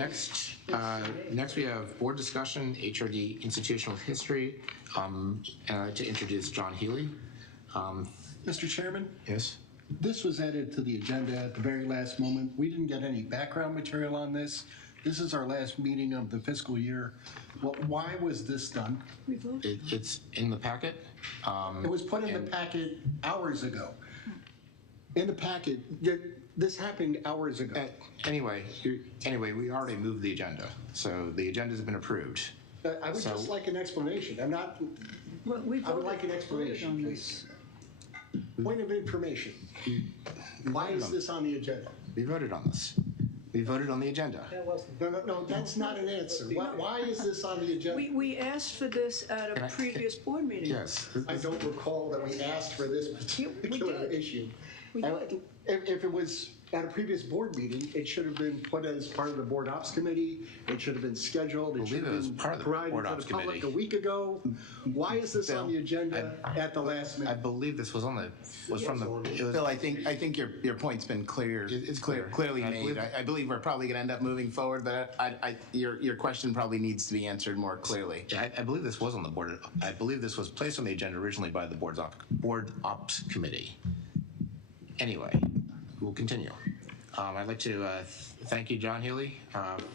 Next we have board discussion, HRD institutional history. And I'd like to introduce John Healy. Mr. Chairman? Yes. This was added to the agenda at the very last moment. We didn't get any background material on this. This is our last meeting of the fiscal year. Well, why was this done? It's in the packet. It was put in the packet hours ago. In the packet, this happened hours ago. Anyway, we already moved the agenda, so the agenda has been approved. I would just like an explanation. I'm not. Well, I would like an explanation, please. Point of information. Why is this on the agenda? We voted on this. We voted on the agenda. No, that's not an answer. Why is this on the agenda? We asked for this at a previous board meeting. Yes. I don't recall that we asked for this particular issue. If it was at a previous board meeting, it should have been put as part of the board ops committee. It should have been scheduled. It should have been provided to the public a week ago. Why is this on the agenda at the last minute? I believe this was from the. Bill, I think your point's been clear. It's clearly made. I believe we're probably going to end up moving forward, but your question probably needs to be answered more clearly. Yeah, I believe this was on the board. I believe this was placed on the agenda originally by the board ops committee. Anyway, we'll continue. I'd like to thank you, John Healy,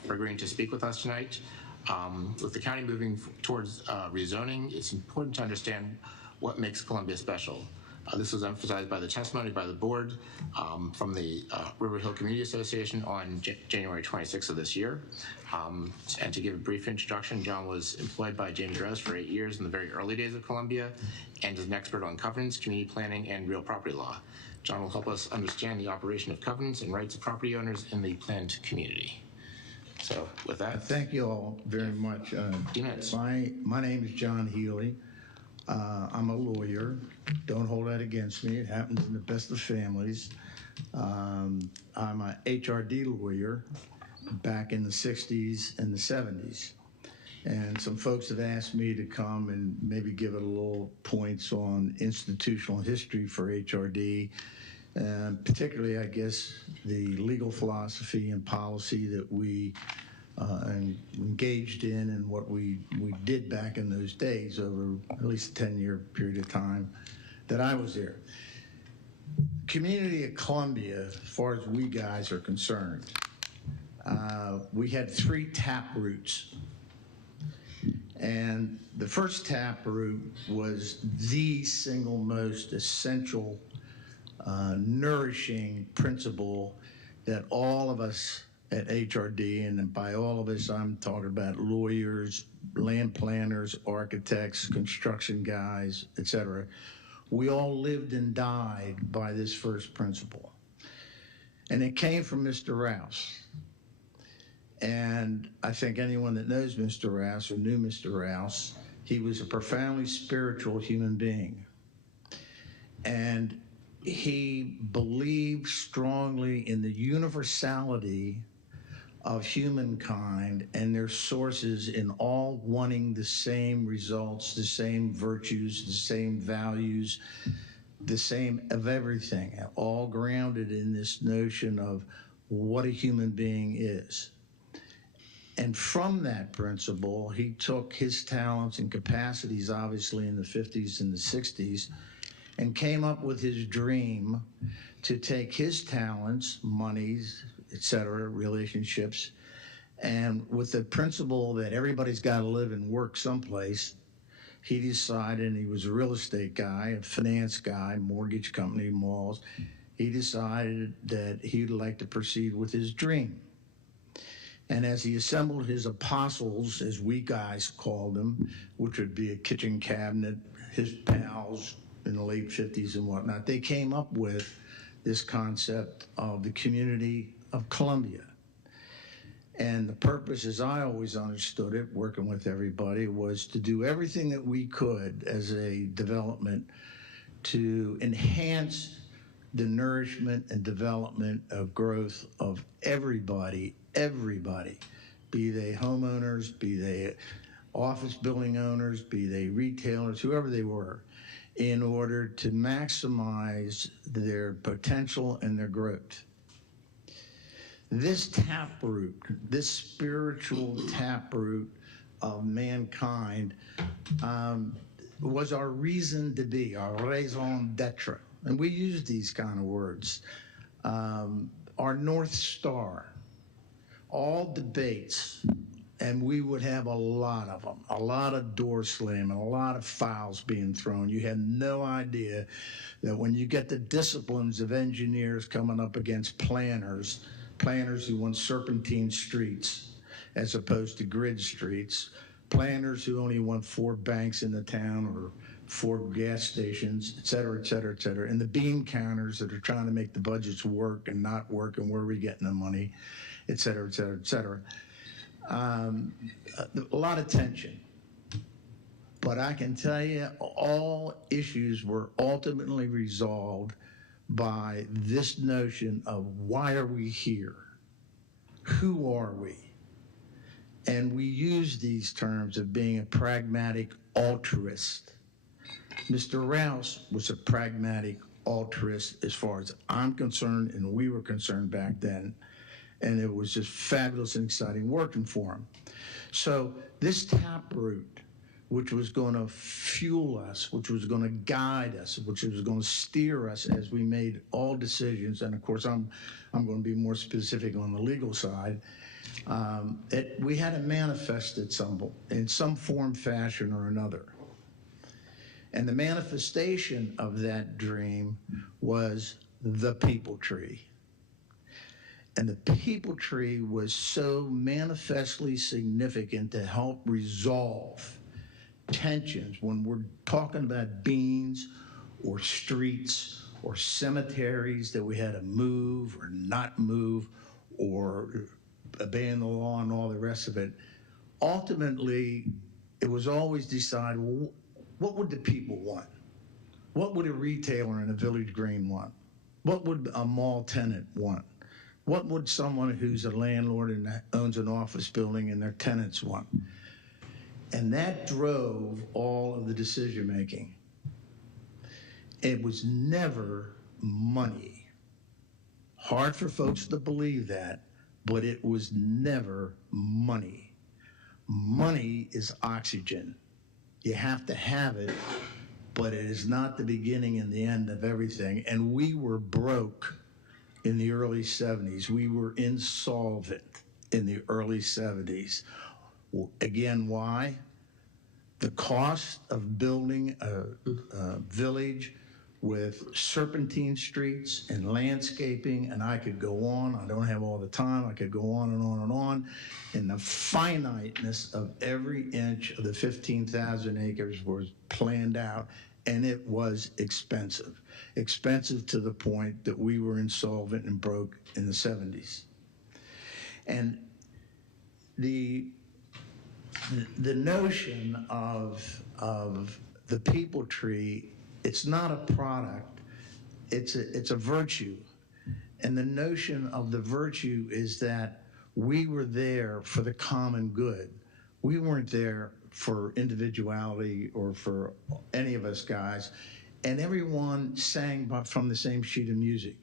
for agreeing to speak with us tonight. With the county moving towards rezoning, it's important to understand what makes Columbia special. This was emphasized by the testimony by the board from the River Hill Community Association on January 26th of this year. And to give a brief introduction, John was employed by James Rose for 8 years in the very early days of Columbia and is an expert on covenants, community planning, and real property law. John will help us understand the operation of covenants and rights of property owners in the planned community. So with that. Thank you all very much. My name is John Healy. I'm a lawyer. Don't hold that against me. It happens in the best of families. I'm a HRD lawyer back in the 60s and the 70s. And some folks have asked me to come and maybe give it a little points on institutional history for HRD, particularly, I guess, the legal philosophy and policy that we engaged in and what we did back in those days over at least a 10-year period of time that I was there. Community of Columbia, as far as we guys are concerned, we had 3 tap routes. And the first tap route was the single most essential, nourishing principle that all of us at HRD, and by all of us, I'm talking about lawyers, land planners, architects, construction guys, etc. We all lived and died by this first principle. And it came from Mr. Rouse. And I think anyone that knows Mr. Rouse or knew Mr. Rouse, he was a profoundly spiritual human being. And he believed strongly in the universality of humankind and their sources in all wanting the same results, the same virtues, the same values, the same of everything, all grounded in this notion of what a human being is. And from that principle, he took his talents and capacities, obviously in the 50s and the 60s, and came up with his dream to take his talents, monies, etc., relationships, and with the principle that everybody's got to live and work someplace, he decided, and he was a real estate guy, a finance guy, mortgage company, malls, he decided that he'd like to proceed with his dream. And as he assembled his apostles, as we guys called them, which would be a kitchen cabinet, his pals in the late 50s and whatnot, they came up with this concept of the community of Columbia. And the purpose, as I always understood it, working with everybody, was to do everything that we could as a development to enhance the nourishment and development of growth of everybody, be they homeowners, be they office building owners, be they retailers, whoever they were, in order to maximize their potential and their growth. this taproot, this spiritual taproot of mankind, was our reason to be, our raison d'etre. And we use these kind of words. Our North Star, all debates, and we would have a lot of them, a lot of door slamming, a lot of files being thrown. You had no idea that when you get the disciplines of engineers coming up against planners who want serpentine streets as opposed to grid streets, planners who only want 4 banks in the town or 4 gas stations, et cetera, et cetera, et cetera, and the bean counters that are trying to make the budgets work and not work and where are we getting the money, et cetera, et cetera, et cetera. A lot of tension. But I can tell you all issues were ultimately resolved by this notion of why are we here? Who are we? And we use these terms of being a pragmatic altruist. Mr. Rouse was a pragmatic altruist as far as I'm concerned, and we were concerned back then. And it was just fabulous and exciting working for him. So this taproot, which was going to fuel us, which was going to guide us, which was going to steer us as we made all decisions, and of course I'm going to be more specific on the legal side, we had to manifest it in some form, fashion, or another. And the manifestation of that dream was the people tree. And the people tree was so manifestly significant to help resolve tensions when we're talking about beans or streets or cemeteries that we had to move or not move or obeying the law and all the rest of it. Ultimately, it was always decided, well, what would the people want? What would a retailer in a village green want? What would a mall tenant want? What would someone who's a landlord and owns an office building and their tenants want? And that drove all of the decision making. It was never money. Hard for folks to believe that, but it was never money. Money is oxygen. You have to have it, but it is not the beginning and the end of everything. And we were broke in the early 70s. We were insolvent in the early 70s. Again, why? The cost of building a village with serpentine streets and landscaping, and I could go on. I don't have all the time. I could go on and on and on. And the finiteness of every inch of the 15,000 acres was planned out, and it was expensive. Expensive to the point that we were insolvent and broke in the 70s. And the notion of the people tree, it's not a product, it's a virtue. And the notion of the virtue is that we were there for the common good. We weren't there for individuality or for any of us guys. And everyone sang from the same sheet of music.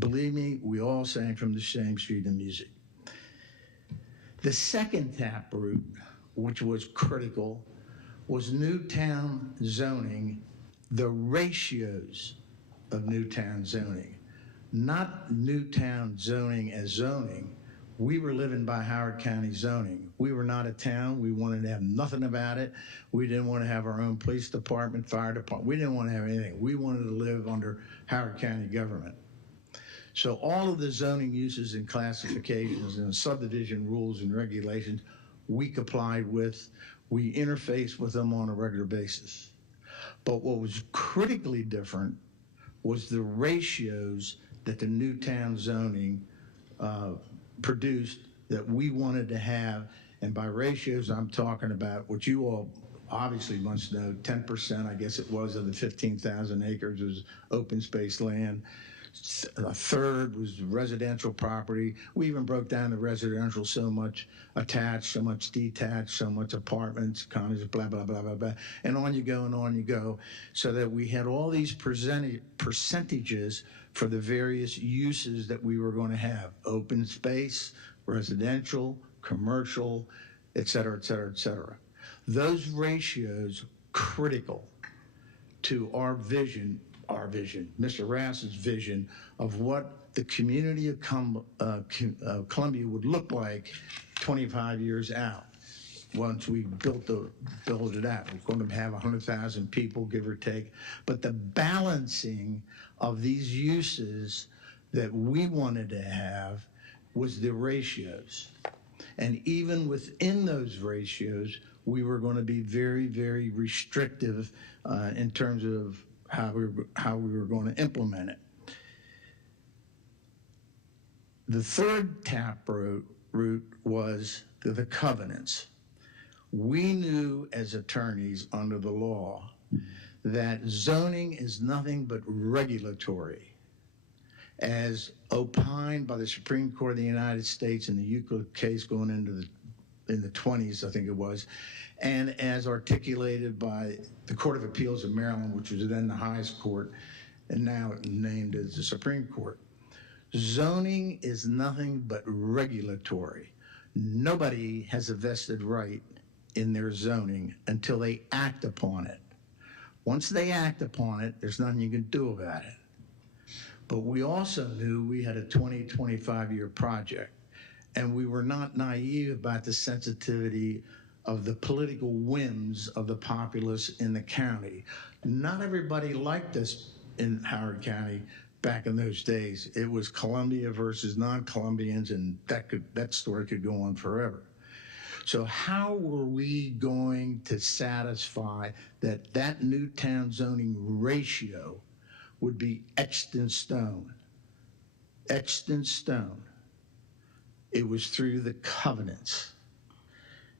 Believe me, we all sang from the same sheet of music. The second taproot, which was critical, was Newtown zoning, the ratios of Newtown zoning. Not Newtown zoning as zoning. We were living by Howard County zoning. We were not a town. We wanted to have nothing about it. We didn't want to have our own police department, fire department. We didn't want to have anything. We wanted to live under Howard County government. So all of the zoning uses and classifications and subdivision rules and regulations we complied with. We interfaced with them on a regular basis. But what was critically different was the ratios that the Newtown zoning produced that we wanted to have. And by ratios, I'm talking about what you all obviously must know, 10%, I guess it was, of the 15,000 acres was open space land. A third was residential property. We even broke down the residential so much attached, so much detached, so much apartments, condos, blah, blah, blah, blah, blah. And on you go and on you go. So that we had all these percentages for the various uses that we were going to have. Open space, residential, commercial, et cetera, et cetera, et cetera. Those ratios critical to our vision, Mr. Rass's vision of what the community of Columbia would look like 25 years out. Once we built it out, we're going to have 100,000 people, give or take. But the balancing of these uses that we wanted to have was the ratios. And even within those ratios, we were going to be very, very restrictive in terms of how we were going to implement it. The third tap route was the covenants. We knew as attorneys under the law that zoning is nothing but regulatory, as opined by the Supreme Court of the United States in the Euclid case going into in the 20s, I think it was, and as articulated by the Court of Appeals of Maryland, which was then the highest court, and now named as the Supreme Court. Zoning is nothing but regulatory. Nobody has a vested right in their zoning until they act upon it. Once they act upon it, there's nothing you can do about it. But we also knew we had a 20, 25-year project. And we were not naive about the sensitivity of the political whims of the populace in the county. Not everybody liked us in Howard County back in those days. It was Columbia versus non-Columbians, and that story could go on forever. So how were we going to satisfy that new town zoning ratio would be etched in stone? Etched in stone. It was through the covenants.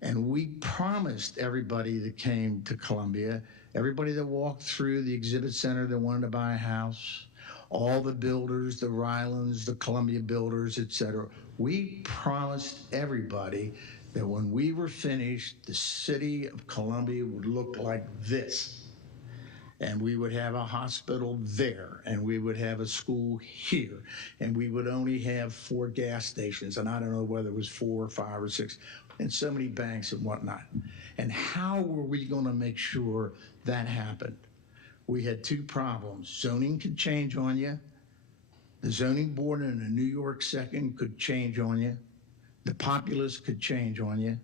And we promised everybody that came to Columbia, everybody that walked through the exhibit center that wanted to buy a house, all the builders, the Rylands, the Columbia builders, et cetera, we promised everybody that when we were finished, the city of Columbia would look like this. And we would have a hospital there, and we would have a school here, and we would only have 4 gas stations, and I don't know whether it was 4 or 5 or 6, and so many banks and whatnot. And how were we going to make sure that happened? We had 2 problems. Zoning could change on you. The zoning board in a New York second could change on you. The populace could change on you.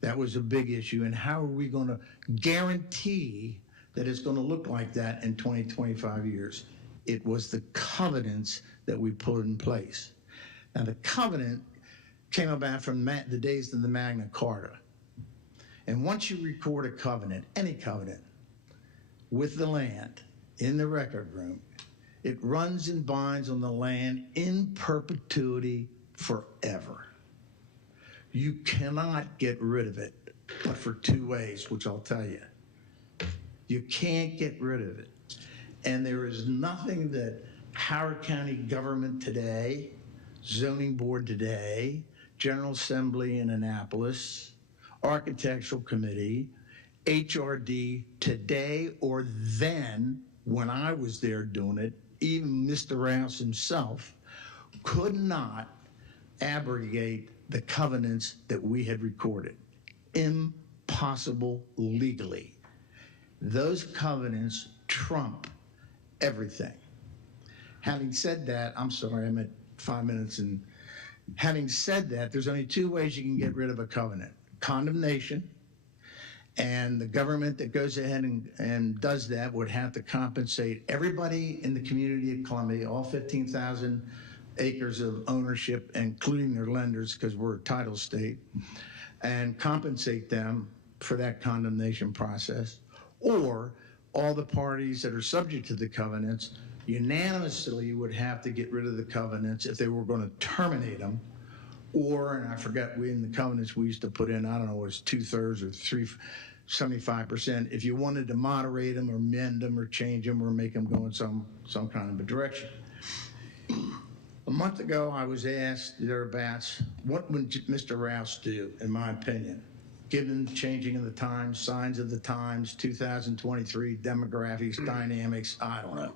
That was a big issue. And how are we going to guarantee that it's going to look like that in 20, 25 years? It was the covenants that we put in place. Now, the covenant came about from the days of the Magna Carta. And once you record a covenant, any covenant, with the land in the record room, it runs and binds on the land in perpetuity forever. You cannot get rid of it, but for 2 ways, which I'll tell you. You can't get rid of it. And there is nothing that Howard County government today, zoning board today, General Assembly in Annapolis, Architectural Committee, HRD today or then, when I was there doing it, even Mr. Rouse himself could not abrogate the covenants that we had recorded. Impossible legally. Those covenants trump everything. Having said that, I'm sorry, I'm at 5 minutes, and having said that, there's only 2 ways you can get rid of a covenant. Condemnation, and the government that goes ahead and does that would have to compensate everybody in the community of Columbia, all 15,000 acres of ownership, including their lenders, because we're a title state, and compensate them for that condemnation process. Or all the parties that are subject to the covenants unanimously would have to get rid of the covenants if they were going to terminate them. Or, and I forget, in the covenants we used to put in, I don't know, it was 2/3 or 75%. If you wanted to moderate them or mend them or change them or make them go in some kind of a direction. A month ago, I was asked thereabouts, what would Mr. Rouse do, in my opinion, given the changing of the times, signs of the times, 2023, demographics, dynamics, I don't know.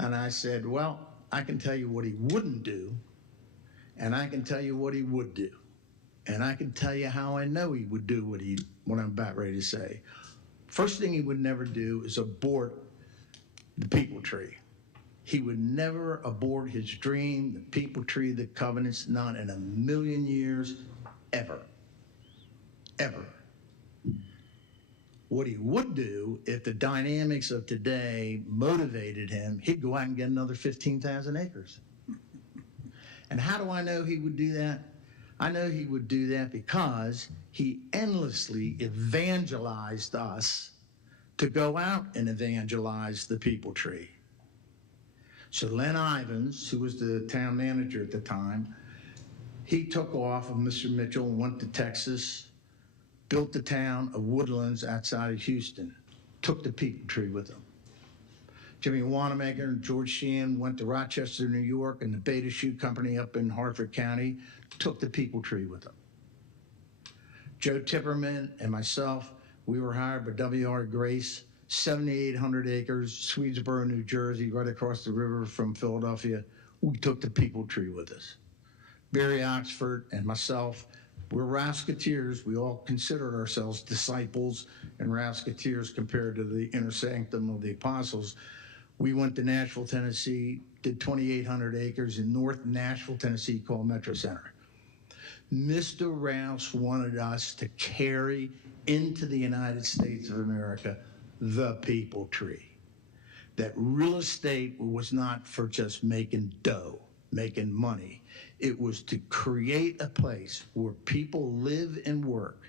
And I said, well, I can tell you what he wouldn't do, and I can tell you what he would do. And I can tell you how I know he would do what I'm about ready to say. First thing he would never do is abort the people tree. He would never abort his dream, the people tree, the covenants, not in a million years, ever. Ever. What he would do, if the dynamics of today motivated him, he'd go out and get another 15,000 acres. And how do I know he would do that? I know he would do that because he endlessly evangelized us to go out and evangelize the people tree. So Len Ivins, who was the town manager at the time, he took off with Mr. Mitchell and went to Texas, built the town of Woodlands outside of Houston, took the people tree with him. Jimmy Wanamaker and George Sheehan went to Rochester, New York, and the Beta Shoe Company up in Hartford County took the people tree with them. Joe Tipperman and myself, we were hired by W.R. Grace, 7,800 acres, Swedesboro, New Jersey, right across the river from Philadelphia. We took the people tree with us. Barry Oxford and myself, we're Rasketeers. We all considered ourselves disciples and Rasketeers compared to the inner sanctum of the apostles. We went to Nashville, Tennessee, did 2,800 acres in North Nashville, Tennessee, called Metro Center. Mr. Rouse wanted us to carry into the United States of America the people tree. That real estate was not for just making dough, making money. It was to create a place where people live and work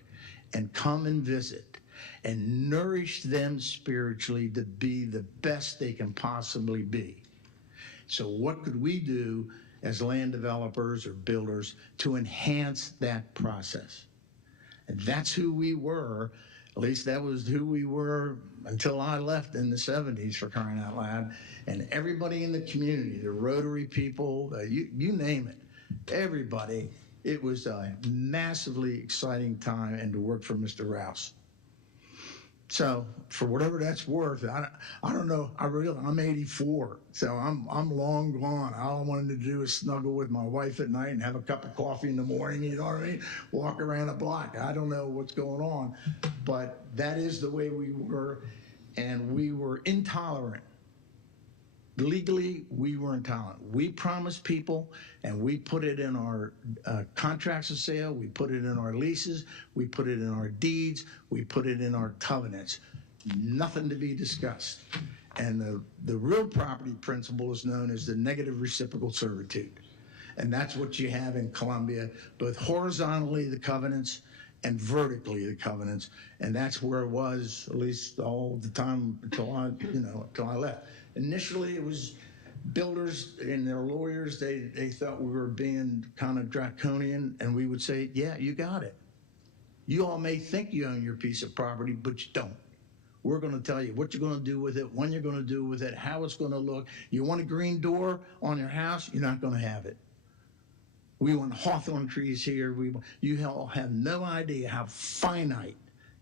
and come and visit and nourish them spiritually to be the best they can possibly be. So what could we do as land developers or builders to enhance that process? And that's who we were. At least that was who we were until I left in the 70s, for crying out loud. And everybody in the community, the Rotary people, you name it, everybody, it was a massively exciting time and to work for Mr. Rouse. So for whatever that's worth, I don't know. I'm 84, so I'm long gone. All I wanted to do is snuggle with my wife at night and have a cup of coffee in the morning. You know what I mean? Walk around a block. I don't know what's going on, but that is the way we were, and we were intolerant. Legally, we were intolerant. We promised people, and we put it in our contracts of sale, we put it in our leases, we put it in our deeds, we put it in our covenants. Nothing to be discussed. And the real property principle is known as the negative reciprocal servitude. And that's what you have in Columbia, both horizontally the covenants and vertically the covenants. And that's where it was, at least all the time until I left. Initially, it was builders and their lawyers. They thought we were being kind of draconian, and we would say, yeah, you got it. You all may think you own your piece of property, but you don't. We're going to tell you what you're going to do with it, when you're going to do with it, how it's going to look. You want a green door on your house? You're not going to have it. We want hawthorn trees here. You all have no idea how finite,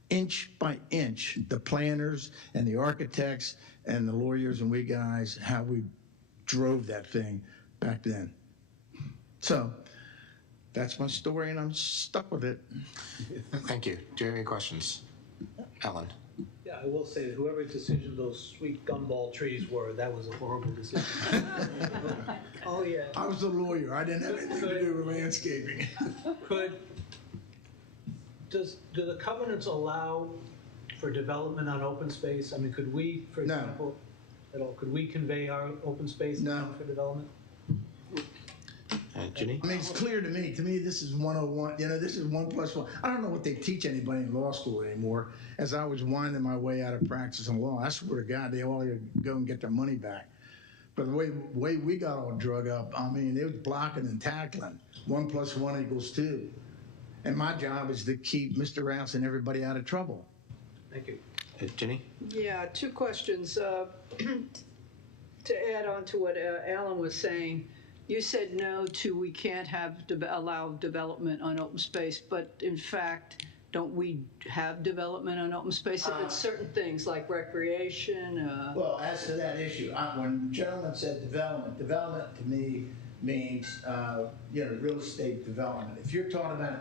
inch by inch, the planners and the architects and the lawyers and we guys, how we drove that thing back then. So that's my story, and I'm stuck with it. Thank you. Do you have any questions? Ellen? Yeah, I will say that whoever's decision those sweet gumball trees were, that was a horrible decision. Oh, yeah. I was a lawyer. I didn't have anything to do with landscaping. Do the covenants allow for development on open space? I mean, could we, for No. example, could we convey our open space No. for development? Ginny? I mean, it's clear to me. To me, this is 101. This is 1 + 1. I don't know what they teach anybody in law school anymore. As I was winding my way out of practicing law, I swear to God, they all go and get their money back. But the way we got all drug up, I mean, it was blocking and tackling. 1 + 1 = 2. And my job is to keep Mr. Rouse and everybody out of trouble. Thank you. Ginny? Yeah, two questions. to add on to what Alan was saying, you said no to we can't allow development on open space, but in fact, don't we have development on open space if it's certain things like recreation? Well, as to that issue, when the gentleman said development to me means, real estate development. If you're talking about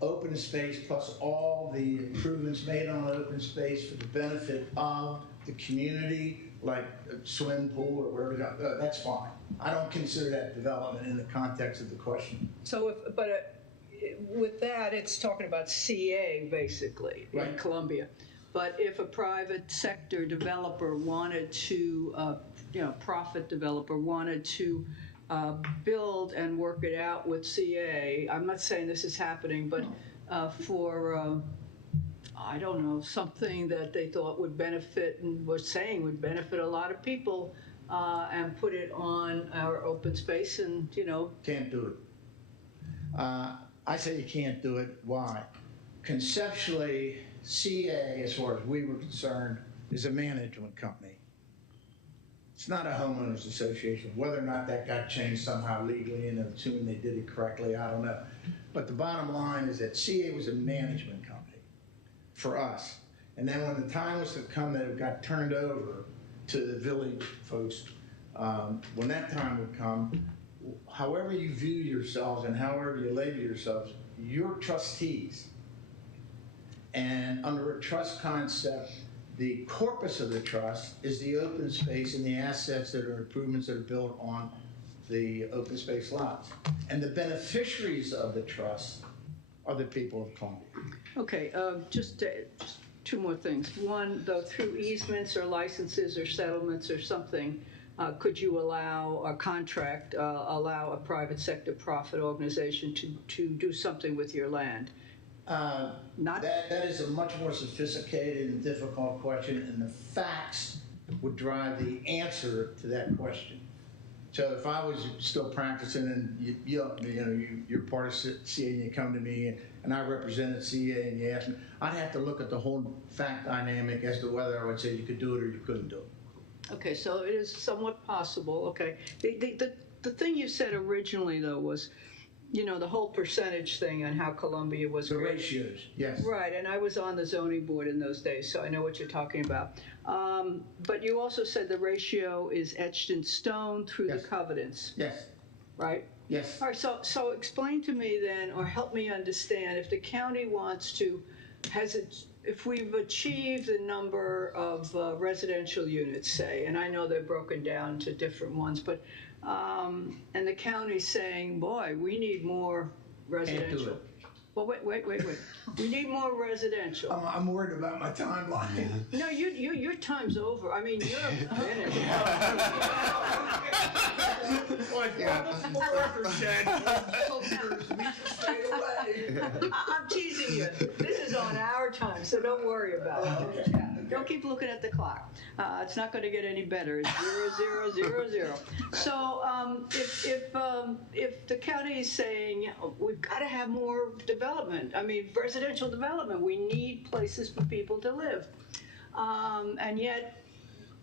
open space plus all the improvements made on open space for the benefit of the community, like a swimming pool or wherever, that's fine. I don't consider that development in the context of the question. So, with that, it's talking about CA basically in Columbia. But if a private sector developer wanted to, profit developer wanted to build and work it out with CA, I'm not saying this is happening, but for I don't know, something that they thought would benefit and was saying would benefit a lot of people, and put it on our open space and, Can't do it. I say you can't do it. Why? Conceptually, CA, as far as we were concerned, is a management company. It's not a homeowners association. Whether or not that got changed somehow legally, and assuming they did it correctly, I don't know. But the bottom line is that CA was a management company for us. And then when the time was to come that it got turned over to the village folks, when that time would come, however you view yourselves and however you label yourselves, you're trustees. And under a trust concept, the corpus of the trust is the open space and the assets that are improvements that are built on the open space lots. And the beneficiaries of the trust are the people of Columbia. Okay, just two more things. One, though, through easements or licenses or settlements or something, could you allow a contract, allow a private sector profit organization to do something with your land? Not that is a much more sophisticated and difficult question, and the facts would drive the answer to that question. So if I was still practicing and you're part of CA and you come to me and I represented CA and you asked me, I'd have to look at the whole fact dynamic as to whether I would say you could do it or you couldn't do it. Okay, so it is somewhat possible. Okay, the thing you said originally though was, the whole percentage thing and how Columbia was The great. ratios, yes. Right, and I was on the zoning board in those days, so I know what you're talking about. But you also said the ratio is etched in stone through Yes. the covenants, Yes, right? yes. All right, so explain to me then, or help me understand, if the county wants to, if we've achieved the number of residential units, say, and I know they're broken down to different ones, but, and the county's saying, boy, we need more residential. Can't do it. Well, wait. We need more residential. I'm worried about my timeline. No, your time's over. I mean, you're finished. I'm teasing you. This is on our time, so don't worry about it. Don't keep looking at the clock. It's not going to get any better. It's 0, 0, 0, 0. So if the county is saying we've got to have more development, I mean residential development, we need places for people to live, and yet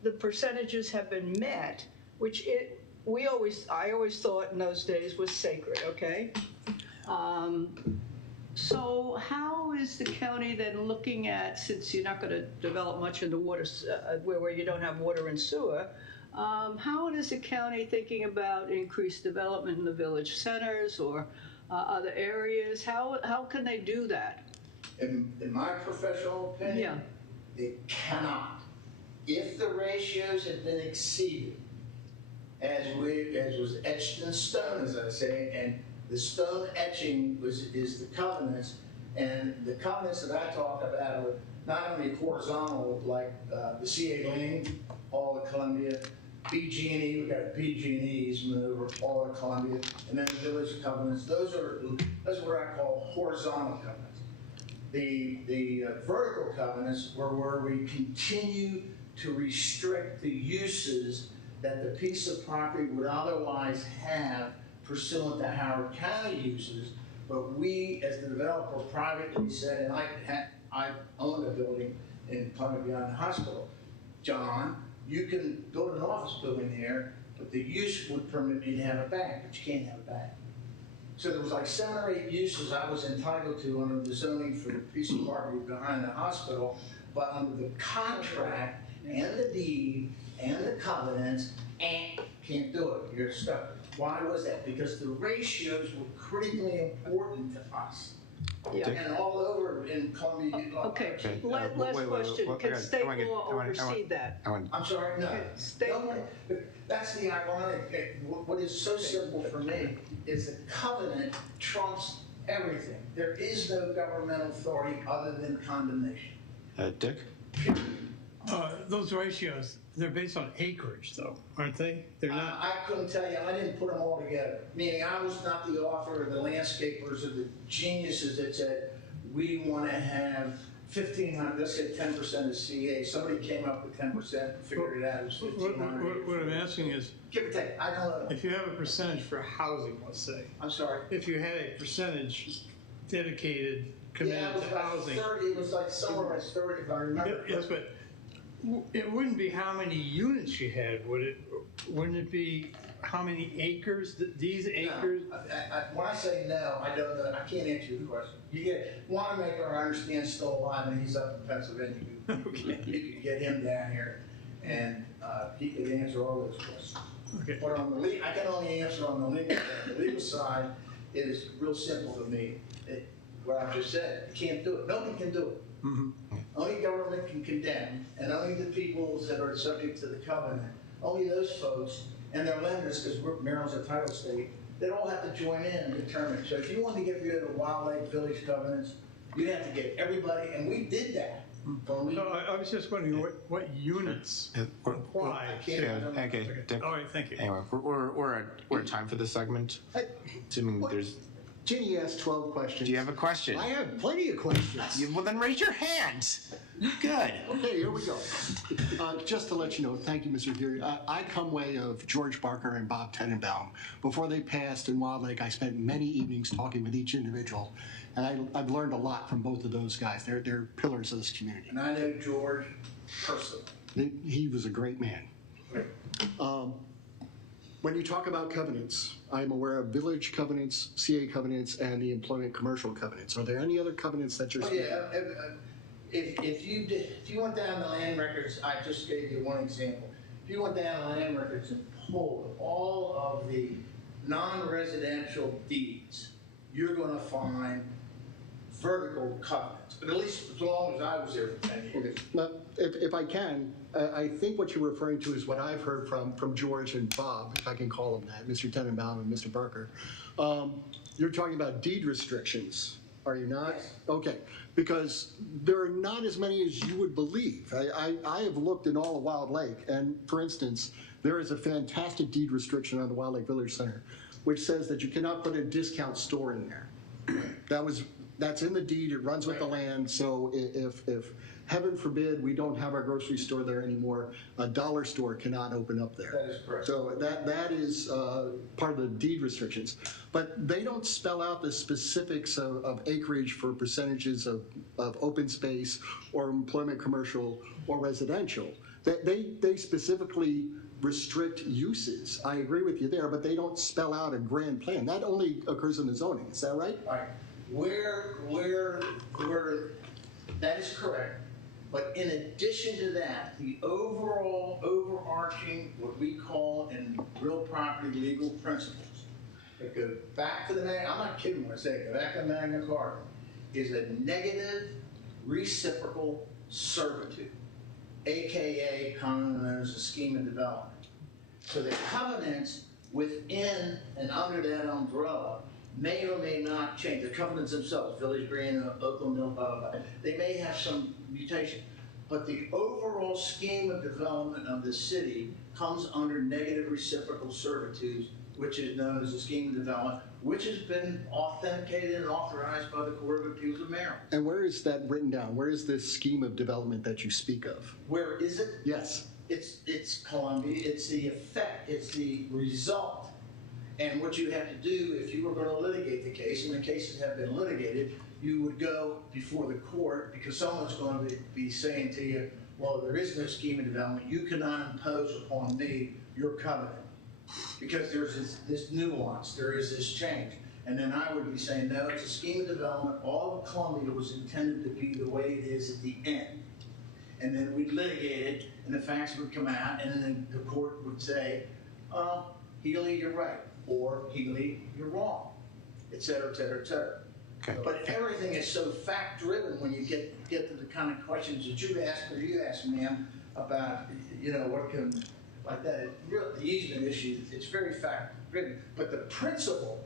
the percentages have been met, which I always thought in those days was sacred. Okay. So how is the county then looking at, since you're not going to develop much in the water, where you don't have water and sewer, how is the county thinking about increased development in the village centers or other areas? How can they do that? In my professional opinion, they cannot. If the ratios have been exceeded, as was etched in stone, as I say, and the stone etching is the covenants, and the covenants that I talk about are not only horizontal, like the CA Lane, all of Columbia, BG&E, we've got BG&E easement over all of Columbia, and then the village covenants. Those are what I call horizontal covenants. The vertical covenants were where we continue to restrict the uses that the piece of property would otherwise have pursuant to Howard County uses, but we, as the developer, privately said, and I own a building in Columbia Beyond the Hospital, John, you can build an office building there, but the use would permit me to have a bank, but you can't have a bank. So there was like 7 or 8 uses I was entitled to under the zoning for the piece of property behind the hospital, but under the contract and the deed and the covenants, can't do it, you're stuck. Why was that? Because the ratios were critically important to us. Yeah. And all over in Columbia. Okay, Okay, last wait, question, wait, can I state wanna get- law I wanna- oversee that? I'm sorry, no. Okay, state- No, that's the ironic, what is so simple for me is the covenant trumps everything. There is no governmental authority other than condemnation. Dick? Those ratios, they're based on acreage though, aren't they? They're not, I couldn't tell you, I didn't put them all together. Meaning I was not the author or the landscapers or the geniuses that said, we want to have 1,500, let's say 10% of CA. Somebody came up with 10%, figured it out, it was what 1,500. I'm asking is, Give or take, I don't know. if you have a percentage for housing, let's say, I'm sorry. if you had a percentage dedicated, Yeah, it committed was to about housing. 30, it was like somewhere around 30 if I remember. Yes, but it wouldn't be how many units you had, would it? Wouldn't it be how many acres, these acres? No, when I say no, I don't know. I can't answer your question. You get Wanamaker, I understand, still alive, and he's up in Pennsylvania. Okay. You could get him down here, and he could answer all those questions. Okay. But on the I can only answer on the legal side. The legal side is real simple to me. What I've just said, you can't do it. Nobody can do it. Mhm. Only government can condemn, and only the peoples that are subject to the covenant, only those folks and their lenders, because Maryland's a title state, they all have to join in and determine. So if you want to get rid of the Wild Lake Village covenants, you'd have to get everybody, and we did that. When we, No, I was just wondering what units apply. Yeah, okay, Dick. All right, thank you. Anyway, we're at time for this segment. Assuming there's, Ginny asked 12 questions. do you have a question? I have plenty of questions. Well, then raise your hand. Good. Okay, here we go. Just to let you know, thank you, Mr. Healy. I come way of George Barker and Bob Tenenbaum. Before they passed in Wild Lake, I spent many evenings talking with each individual, and I've learned a lot from both of those guys. They're pillars of this community. and I know George personally. He was a great man. When you talk about covenants, I'm aware of village covenants, CA covenants, and the employment commercial covenants. Are there any other covenants that you're Oh, speaking yeah, if you went down the land records, I just gave you one example. If you went down the land records and pulled all of the non-residential deeds, you're gonna find vertical covenants, but at least as long as I was there for 10 years. Now, if I can, I think what you're referring to is what I've heard from George and Bob, if I can call them that, Mr. Tenenbaum and Mr. Barker. You're talking about deed restrictions, are you not? Yes. Okay, because there are not as many as you would believe. I have looked in all of Wild Lake, and for instance, there is a fantastic deed restriction on the Wild Lake Village Center, which says that you cannot put a discount store in there. That's in the deed, it runs with the land, so if heaven forbid we don't have our grocery store there anymore, a dollar store cannot open up there. That is correct. So that is part of the deed restrictions. But they don't spell out the specifics of acreage for percentages of open space or employment commercial or residential. They specifically restrict uses. I agree with you there, but they don't spell out a grand plan. That only occurs in the zoning, is that right? All right, where, that is correct. But in addition to that, the overall overarching, what we call in real property legal principles, that go back to the, I'm not kidding when I say it, go back to Magna Carta, is a negative reciprocal servitude, AKA commonly known as a scheme of development. So the covenants within and under that umbrella may or may not change. The covenants themselves, Village Green, Oakland Mill, blah, blah, blah, they may have some mutation. But the overall scheme of development of the city comes under negative reciprocal servitude, which is known as a scheme of development, which has been authenticated and authorized by the Court of Appeals of Maryland. And where is that written down? Where is this scheme of development that you speak of? Where is it? Yes. It's Columbia, it's the effect, it's the result. And what you have to do, if you were going to litigate the case, and the cases have been litigated, you would go before the court because someone's going to be saying to you, well, there is no scheme of development, you cannot impose upon me your covenant. Because there's this nuance, there is this change. And then I would be saying, no, it's a scheme of development, all of Columbia was intended to be the way it is at the end. And then we'd litigate it, and the facts would come out, and then the court would say, Healy, you're right, or Healy, you're wrong, et cetera, et cetera, et cetera. Okay. But everything is so fact-driven when you get to the kind of questions that you asked, ma'am, about, what can, like that, the easement issue, it's very fact-driven. But the principle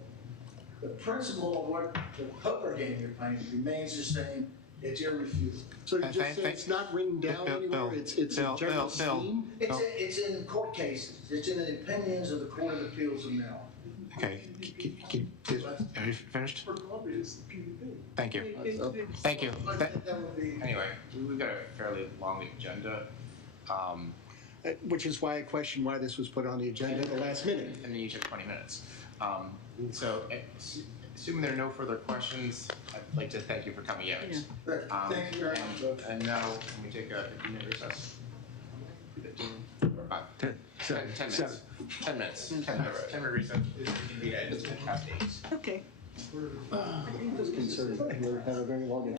of what the poker game you're playing remains the same. It's irrefutable. So you just say it's not written down anywhere? It's a general scheme? It's in court cases. It's in the opinions of the Court of Appeals of Maryland. Okay, please, are you finished? For Columbia, it's the PDP. Thank you. Thank you. That would be. Anyway, we've got a fairly long agenda. Which is why I question why this was put on the agenda at the last minute. And then you took 20 minutes. So, assuming there are no further questions, I'd like to thank you for coming out. Yeah. Thank you very much. And now, can we take a 15-minute recess? 15 or 5? 10 minutes. 10 minutes. 10-minute recess. Okay. I'm just concerned. We're having a very long